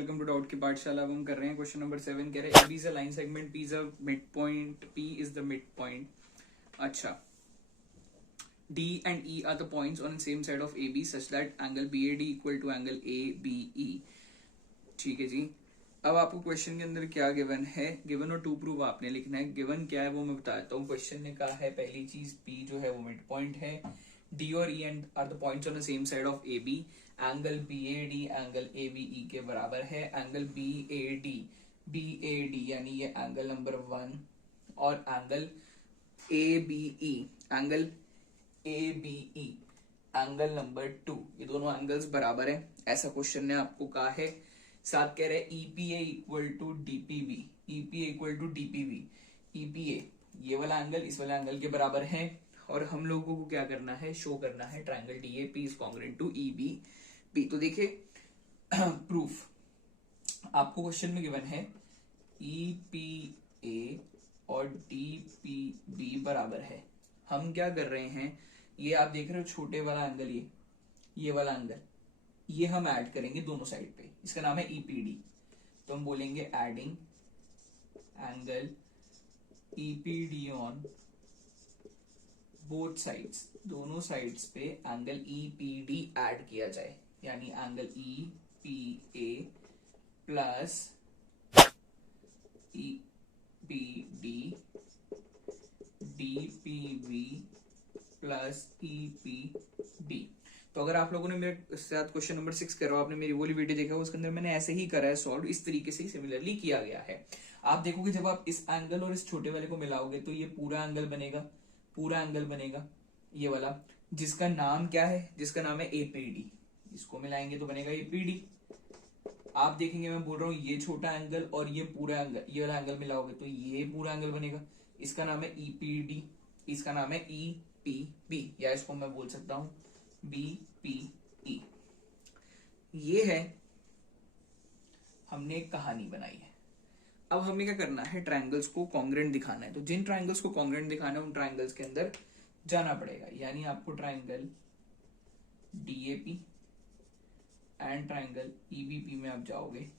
Welcome to doubt की पाठशाला। अब हम कर रहे हैं क्वेश्चन नंबर 7। कह रहे हैं A B is a line segment, P is a mid point, P is the mid point. अच्छा, D and E are the points on same side of A B such that angle B A D equal to angle A B E. ठीक है जी। अब आपको question के अंदर क्या given है, given और टू प्रूव आपने लिखना है। गिवन क्या है वो मैं बताता हूँ। क्वेश्चन ने कहा है पहली चीज पी जो है वो मिड पॉइंट है, डी और E and are the points on the same side of A B, angle B A D angle A B E के बराबर है। एंगल बी ए डी यानी ये एंगल नंबर 1 और angle A B E angle A B E angle number 2, ये दोनों angles बराबर है, ऐसा क्वेश्चन ने आपको कहा है। साथ कह रहे हैं EPA equal to DPV, EPA equal to DPV, EPA ये वाला एंगल इस वाला एंगल के बराबर है। और हम लोगों को क्या करना है, शो करना है triangle DAP is congruent to EBP. तो देखिए प्रूफ आपको क्वेश्चन में गिवन है ईपीए और डीपीबी बराबर है। हम क्या कर रहे हैं, ये आप देख रहे हो छोटे वाला एंगल, ये वाला एंगल, ये हम ऐड करेंगे दोनों साइड पे, इसका नाम है ईपीडी। तो हम बोलेंगे adding angle EPD on both sides, दोनों साइड्स पे एंगल ईपीडी ऐड किया जाए, यानी angle EPA plus EPD DPV plus EPD. तो अगर आप लोगों ने मेरे साथ क्वेश्चन नंबर 6 करो, आपने मेरी वो वीडियो देखा, उसके अंदर मैंने ऐसे ही करा है सॉल्व, इस तरीके से ही सिमिलरली किया गया है। आप देखोगे जब आप इस एंगल और इस छोटे वाले को मिलाओगे तो ये पूरा एंगल बनेगा, पूरा एंगल बनेगा ये वाला, जिसका नाम क्या है, जिसका नाम है एपीडी। इसको मिलाएंगे तो बनेगा एपीडी। आप देखेंगे मैं बोल रहा हूँ ये छोटा एंगल और ये पूरा एंगल, ये वाला एंगल मिलाओगे तो ये पूरा एंगल बनेगा, इसका नाम है ईपीडी, इसका नाम है ईपीबी, या इसको मैं बोल सकता हूं बीपीई। ये है, हमने एक कहानी बनाई है। अब हमें क्या करना है, ट्रायंगल्स को कॉन्ग्रुएंट दिखाना है। तो जिन ट्रायंगल्स को कॉन्ग्रुएंट दिखाना है उन ट्रायंगल्स के अंदर जाना पड़ेगा, यानी आपको triangle DAP and triangle EBP में आप जाओगे।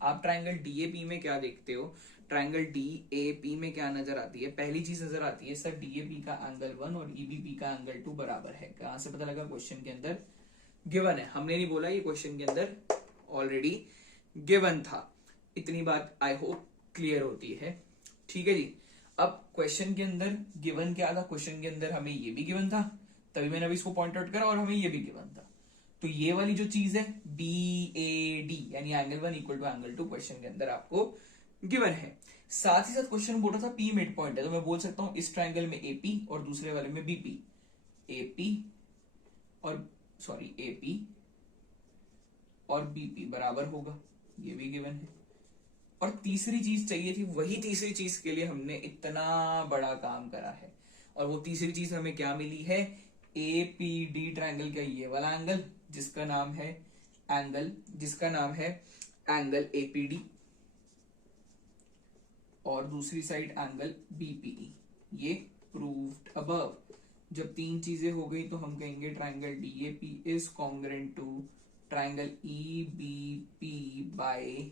आप ट्रायंगल डीएपी में क्या देखते हो, ट्रायंगल डीएपी में क्या नजर आती है, पहली चीज नजर आती है सर डीएपी का एंगल 1 और ईबीपी का एंगल 2 बराबर है। कहां से पता लगा, क्वेश्चन के अंदर गिवन है, हमने नहीं बोला, ये क्वेश्चन के अंदर ऑलरेडी गिवन था। इतनी बात आई होप क्लियर होती है। ठीक है जी। अब क्वेश्चन के अंदर गिवन क्या था, क्वेश्चन के अंदर हमें ये भी गिवन था, तभी मैंने अभी इसको पॉइंट आउट करा, और हमें ये भी गिवन था। तो ये वाली जो चीज है बी ए डी यानी angle 1 equal to angle 2 question के अंदर आपको गिवन है। साथ ही साथ क्वेश्चन बोल रहा था पी मिड पॉइंट है, तो मैं बोल सकता हूं इस ट्रायंगल में एपी और दूसरे वाले में बीपी, एपी और बीपी बराबर होगा, ये भी गिवन है। और तीसरी चीज चाहिए थी, वही तीसरी चीज के लिए हमने इतना बड़ा काम करा है, और वो तीसरी चीज हमें क्या मिली है, एपीडी ट्रायंगल का ये वाला एंगल जिसका नाम है एंगल एपीडी, और दूसरी साइड एंगल बीपीई। ये प्रूव्ड अबव। जब तीन चीजें हो गई तो हम कहेंगे triangle DAP is congruent to triangle EBP by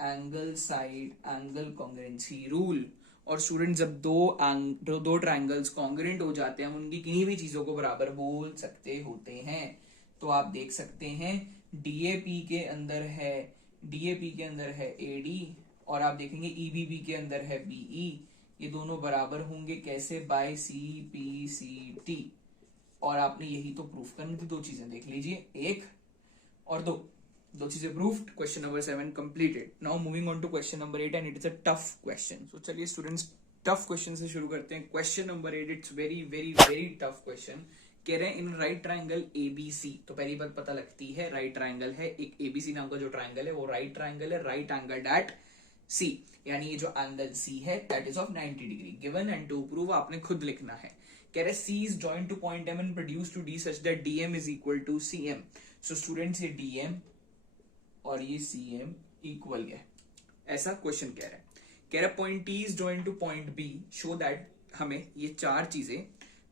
angle side angle congruency rule. और स्टूडेंट जब दो ट्रायंगल्स कॉन्ग्रुएंट हो जाते हैं, हम उनकी किन्हीं भी चीजों को बराबर बोल सकते होते हैं। तो आप देख सकते हैं डीएपी के अंदर है एडी, और आप देखेंगे ईबीबी के अंदर है बीई, ये दोनों बराबर होंगे कैसे, बाय सीपीसीटी। और आपने यही तो प्रूफ करनी थी, दो चीजें देख लीजिए, एक और दो चीजें proofed. Question number 7 completed. Now moving on to question number 8 and it is a tough question. So चलिए स्टूडेंट्स टफ क्वेश्चन से शुरू करते हैं। Question number 8 it's very very very tough question. कह रहे हैं इन राइट ट्रायंगल एबीसी। तो पहली बात पता लगती है, राइट ट्रायंगल है, एक एबीसी नाम का जो ट्रायंगल है वो राइट ट्रायंगल है, राइट एंगल एट सी, यानी ये जो एंगल सी है that is of 90 degree. Given and to prove आपने खुद लिखना है। कह रहे C is joint to point M and produce to D such that DM is equal to CM. So students ये डीएम और ये सीएम इक्वल है, ऐसा क्वेश्चन कह रहा है। कह रहा है point T is joint to point B, show that, हमें ये चार चीजें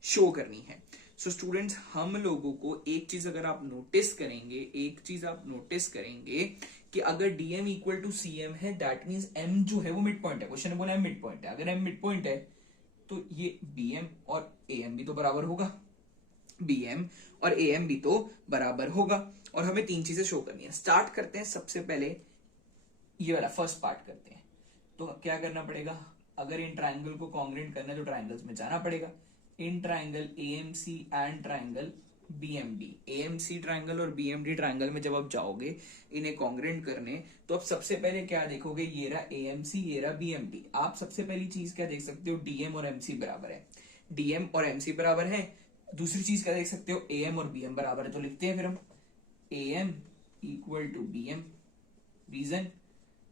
शो करनी है। सो स्टूडेंट्स हम लोगों को एक चीज अगर आप नोटिस करेंगे, कि अगर डीएम इक्वल टू सीएम है दैट मीन्स एम जो है वो मिड पॉइंट है। क्वेश्चन ने बोला एम मिड पॉइंट है, अगर एम मिड पॉइंट है तो ये बीएम और एएम भी तो बराबर होगा, बीएम और एएम भी तो बराबर होगा। और हमें तीन चीजें शो करनी है। स्टार्ट करते हैं सबसे पहले ये वाला फर्स्ट पार्ट करते हैं। तो क्या करना पड़ेगा, अगर इन ट्राइंगल को कॉन्ग्रेंट करना है तो ट्राइंगल्स में जाना पड़ेगा। In triangle AMC and triangle BMD, AMC triangle और बीएमडी ट्राइंगल में जब आप जाओगे इन्हें कॉन्ग्रेंट करने, तो आप सबसे पहले क्या देखोगे, ये रहा एएमसी, ये रहा बीएमडी। आप सबसे पहली चीज क्या देख सकते हो, डीएम और एमसी बराबर है, डीएम और एमसी बराबर है। दूसरी चीज क्या देख सकते हो, एएम और बीएम बराबर है। तो लिखते हैं फिर हम AM equal to BM, reason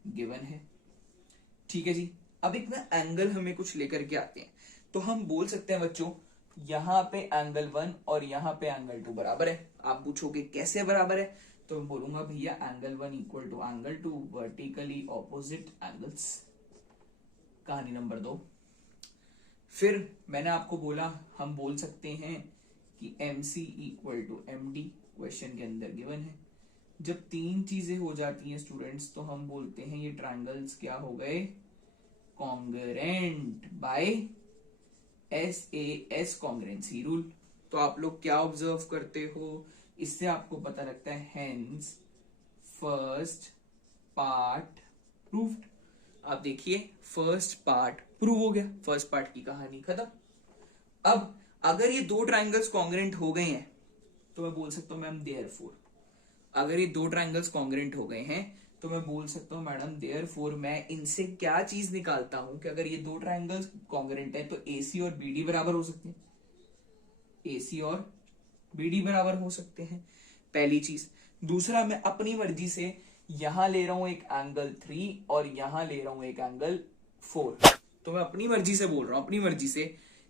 given है। ठीक है जी। अब एक ना एंगल हमें कुछ लेकर के आते हैं, तो हम बोल सकते हैं बच्चों यहां पे एंगल 1 और यहां पे एंगल 2 बराबर है। आप पूछोगे कैसे बराबर है, तो मैं बोलूंगा भैया angle 1 equal to angle 2 vertically opposite angles. कहानी नंबर 2। फिर मैंने आपको बोला हम बोल सकते हैं कि MC equal to MD, question के अंदर गिवन है। जब तीन चीजें हो जाती हैं स्टूडेंट्स, तो हम बोलते हैं ये ट्रायंगल्स क्या हो गए, congruent by SAS congruency rule. तो आप लोग क्या ऑब्जर्व करते हो, इससे आपको पता लगता है हेंस फर्स्ट पार्ट प्रूव्ड। आप देखिए फर्स्ट पार्ट प्रूव हो गया, फर्स्ट पार्ट की कहानी खत्म। अब अगर ये दो ट्रायंगल्स कॉन्ग्रेंट हो गए हैं तो मैं बोल सकता हूं मैम देयरफॉर, अगर ये दो ट्रायंगल्स कॉन्ग्रेंट हो गए हैं तो मैं बोल सकता हूं मैडम देयरफॉर मैं इनसे क्या चीज निकालता हूं कि अगर ये दो ट्रायंगल्स कॉन्ग्रेंट है तो AC और BD बराबर हो सकते हैं, AC और BD बराबर हो सकते हैं, पहली चीज। दूसरा, मैं अपनी मर्जी से यहां ले रहा हूं एक एंगल 3 और यहां ले रहा हूं एक एंगल 4। तो मैं अपनी मर्जी से बोल रहा हूं, अपनी मर्जी से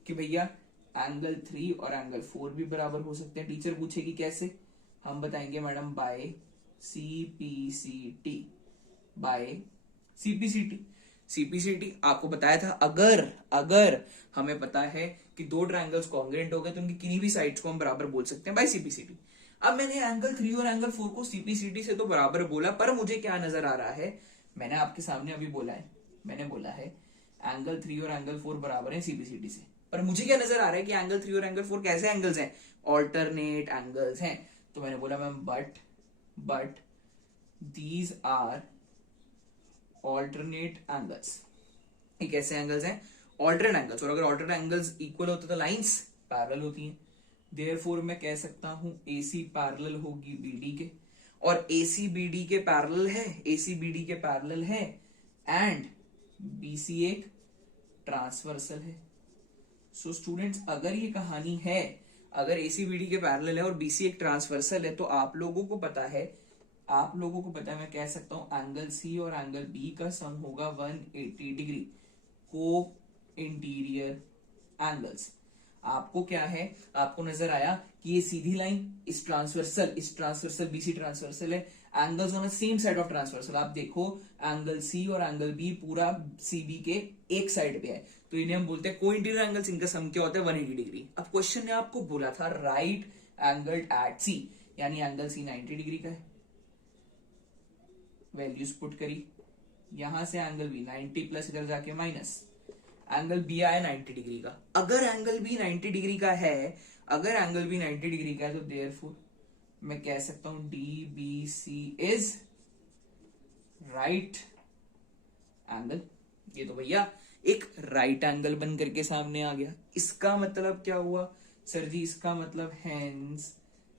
कि भैया एंगल 3 और एंगल 4 भी बराबर हो सकते हैं। टीचर पूछेगी कैसे, हम बताएंगे madam by CPCT, by CPCT। CPCT आपको बताया था, अगर हमें पता है कि दो ट्रायंगल्स कॉन्ग्रेंट हो गए तो उनकी किन्हीं भी साइड्स को हम बराबर बोल सकते हैं बाय CPCT। अब मैंने एंगल 3 और एंगल 4 को CPCT से तो बराबर बोला, पर मुझे क्या नजर आ रहा है, मैंने आपके सामने अभी बोला है, मैंने बोला है एंगल 3 और एंगल 4 बराबर है CPCT से, पर मुझे क्या नजर आ रहा है कि एंगल 3 और एंगल 4 कैसे एंगल्स हैं, ऑल्टरनेट एंगल्स हैं। तो मैंने बोला ma'am but these are alternate angles. ये कैसे एंगल्स हैं, ऑल्टरनेट एंगल्स। और अगर ऑल्टरनेट एंगल्स इक्वल होते तो लाइंस पैरेलल होती हैं। देयरफॉर मैं कह सकता हूं AC पैरेलल होगी BD के, और AC BD के पैरेलल है, AC BD के पैरेलल है, एंड BC एक ट्रांसवर्सल है। सो स्टूडेंट्स अगर ये कहानी है, अगर AC BD के पैरेलल है और BC एक ट्रांसवर्सल है, तो आप लोगों को पता है, मैं कह सकता हूं एंगल C और एंगल B का सम होगा 180 डिग्री, को इंटीरियर एंगल्स। आपको क्या है, आपको नजर आया कि ये सीधी लाइन इस ट्रांसवर्सल BC ट्रांसवर्सल है, angles on the same side of transversal. आप देखो एंगल C और एंगल B पूरा CB के एक साइड पे है, तो इन्हें हम बोलते हैं को इंटीरियर एंगल्स। इनका सम क्या होता है 180 डिग्री। अब क्वेश्चन ने आपको बोला था राइट एंगल एट C, यानी एंगल C 90 डिग्री का है, वैल्यूज पुट करी, यहां से एंगल B 90 प्लस इधर जाके माइनस, एंगल B आया 90 डिग्री का। अगर एंगल B 90 डिग्री का है, तो देयरफॉर मैं कह सकता हूं DBC इज राइट एंगल। ये तो भैया एक राइट एंगल बन करके सामने आ गया। इसका मतलब क्या हुआ सर जी, इसका मतलब हेंस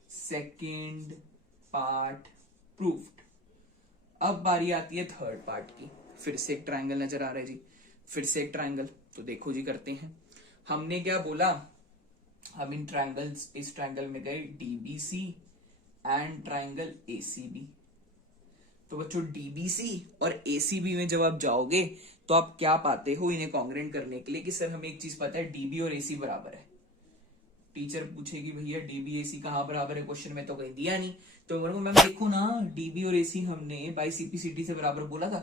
सेकेंड पार्ट प्रूव्ड। अब बारी आती है थर्ड पार्ट की। फिर से एक ट्रायंगल नजर आ रहा है जी, फिर से एक ट्रायंगल। तो देखो जी करते हैं, हमने क्या बोला, हम इन ट्रायंगल्स, इस ट्रायंगल में गए DBC एंड ट्रायंगल ACB। तो बच्चों DBC और ACB में जब आप जाओगे तो आप क्या पाते हो इन्हें कॉन्ग्रेंट करने के लिए कि सर हमें एक चीज पता है DB और AC बराबर है। टीचर पूछेगी भैया DB AC कहां बराबर है, क्वेश्चन में तो कहीं दिया नहीं। तो मैम देखो ना DB और AC हमने बाय CPCT से बराबर बोला था,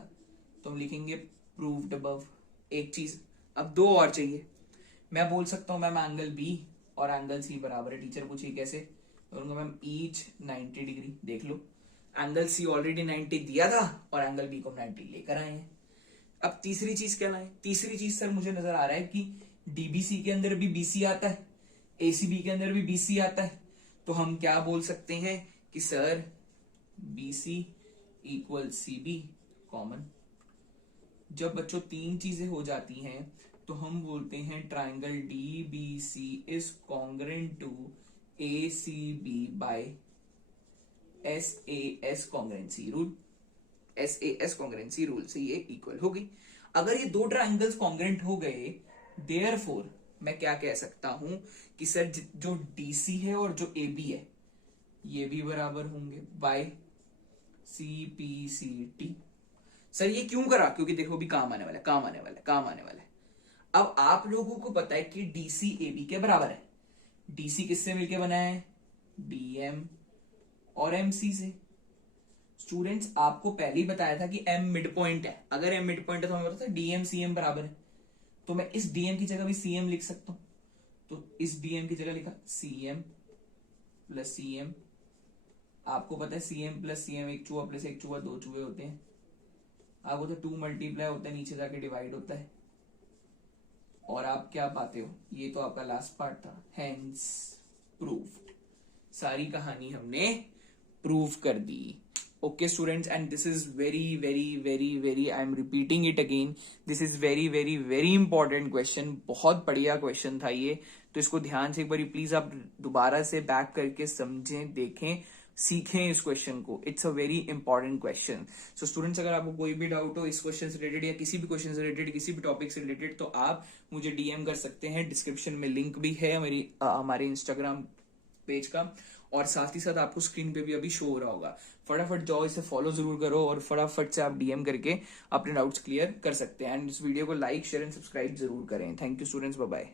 तो हम लिखेंगे प्रूव्ड अबव। एक चीज अब दो और चाहिए, मैं बोल सकता हूं मैम एंगल B और एंगल C बराबर है। टीचर पूछेगी कैसे, तो मैम ईच 90 डिग्री। देख लो एंगल सी ऑलरेडी 90 दिया था और एंगल बी को 90 लेकर आए हैं। अब तीसरी चीज क्या लाए? तीसरी चीज सर मुझे नजर आ रहा है कि डीबीसी के अंदर भी बीसी आता है, एसीबी के अंदर भी बीसी आता है, तो हम क्या बोल सकते हैं कि sir BC equal CB common. जब बच्चों तीन चीजें हो जाती हैं तो हम बोलते हैं triangle DBC is congruent to ACB by SAS congruency rule. SAS congruency rule से ये इक्वल होगी। अगर ये दो ट्राइंगल्स कॉन्ग्रेंट हो गए, देयरफॉर मैं क्या कह सकता हूं कि सर जो डीसी है और जो एबी है ये भी बराबर होंगे बाय सीपीसीटी। सर ये क्यों करा? क्योंकि देखो भी काम आने वाला है, काम आने वाला है, काम आने वाला है। अब आप लोगों को पता है कि डीसी एबी के बराबर है। डीसी किससे मिलके बना है? डीएम और एमसी से। स्टूडेंट्स आपको पहले ही बताया था कि एम मिड पॉइंट है। अगर एम मिड पॉइंट है तो हमें पता था डीएम सीएम बराबर है, तो मैं इस डीएम की जगह भी सीएम लिख सकता हूं। तो इस डीएम की जगह लिखा सीएम प्लस सीएम। आपको पता है सीएम प्लस सीएम एक चूहा प्लस एक चूहा दो चूहे होते हैं। आपको तो 2 मल्टीप्लाई होता है, नीचे जाके डिवाइड होता है, और आप क्या पाते हो? ये तो आपका लास्ट पार्ट था, हेंस प्रूव्ड। सारी कहानी हमने प्रूव कर दी। Okay students, and this is very very very very, I am repeating it again, this is very very very important question. बहुत बढ़िया क्वेश्चन था ये, तो इसको ध्यान से एक बार प्लीज आप दोबारा से बैक करके समझें, देखें, सीखें इस क्वेश्चन को। It's a very important question. So students, अगर आपको कोई भी डाउट हो इस क्वेश्चन से रिलेटेड या किसी भी क्वेश्चन से रिलेटेड, किसी भी टॉपिक से रिलेटेड, तो आप मुझे डीएम कर सकते हैं। डिस्क्रिप्शन में लिंक भी है हमारे इंस्टाग्राम पेज का, और साथ ही साथ आपको स्क्रीन पे भी अभी शो हो रहा होगा। फटाफट जाओ, इसे फॉलो जरूर करो और फटाफट से आप डीएम करके अपने डाउट्स क्लियर कर सकते हैं। एंड इस वीडियो को लाइक शेयर एंड सब्सक्राइब जरूर करें। Thank you students, bye bye.